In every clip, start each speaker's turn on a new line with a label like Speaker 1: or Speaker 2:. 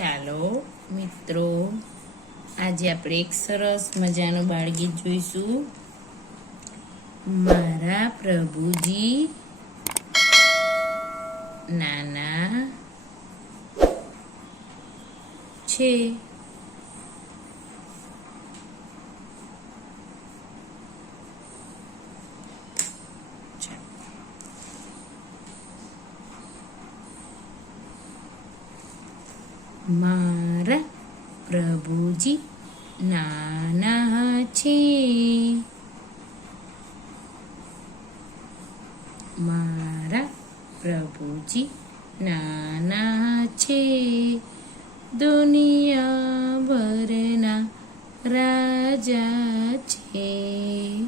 Speaker 1: ચાલો મિત્રો આજે આપણે એક સરસ મજાનું બાળગીત જોઈશું. મારા પ્રભુજી નાના છે. મારા પ્રભુજી નાના છે. મારા પ્રભુજી નાના છે. દુનિયા ભરના રાજા છે.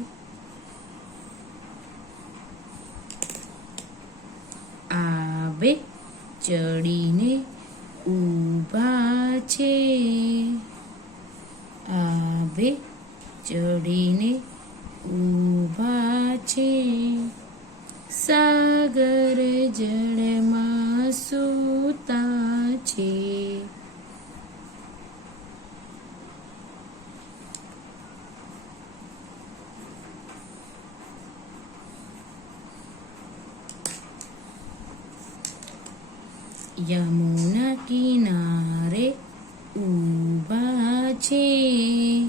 Speaker 1: આવે ચડીને ઊભા છે. આભે ચડીને ઊભા છે. સાગર જળમાં સૂતા છે. યમુના કિનારે ઊભા છે.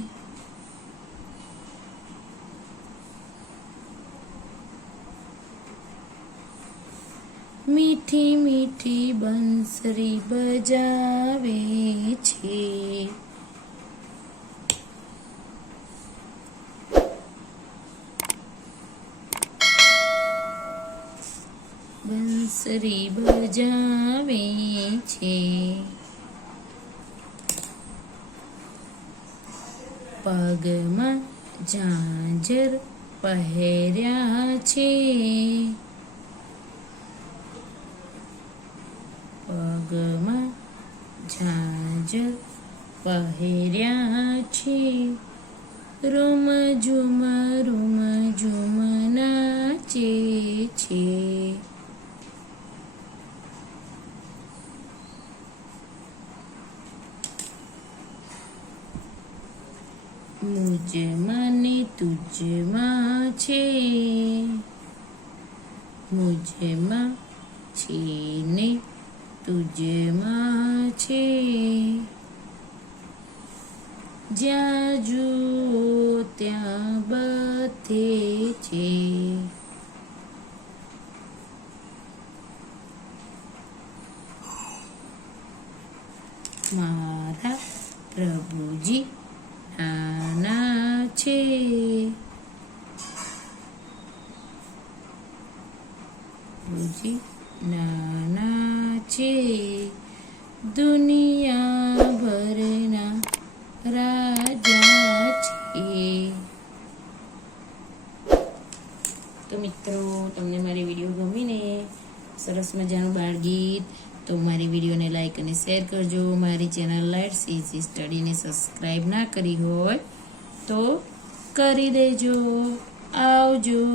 Speaker 1: મીઠી મીઠી બંસરી બજાવે છે. બંસરી બજાવે છે. પગમાં ઝાંઝર પહેર્યા છે. પગમાં ઝાંઝર પહેર્યા છે. રૂમ ઝુમ રૂમ ઝુમ નાચે છે. મુજમાં ને તુજમાં છે મુજમાં છે ને તુજમાં છે જ્યાં જુઓ ત્યાં બધે છે મારા પ્રભુજી છે. પ્રભુજી નાના છે. દુનિયા ભરના રાજા છે. તો મિત્રો, તમને મારી વીડિયો ગમીને સરસ મજાનું બાળગીત, તો મારી વિડીયોને લાઈક અને શેર કરજો. મારી ચેનલ લાઇટ સી સ્ટડીને સબસ્ક્રાઈબ ના કરી હોય તો કરી દેજો. આવજો.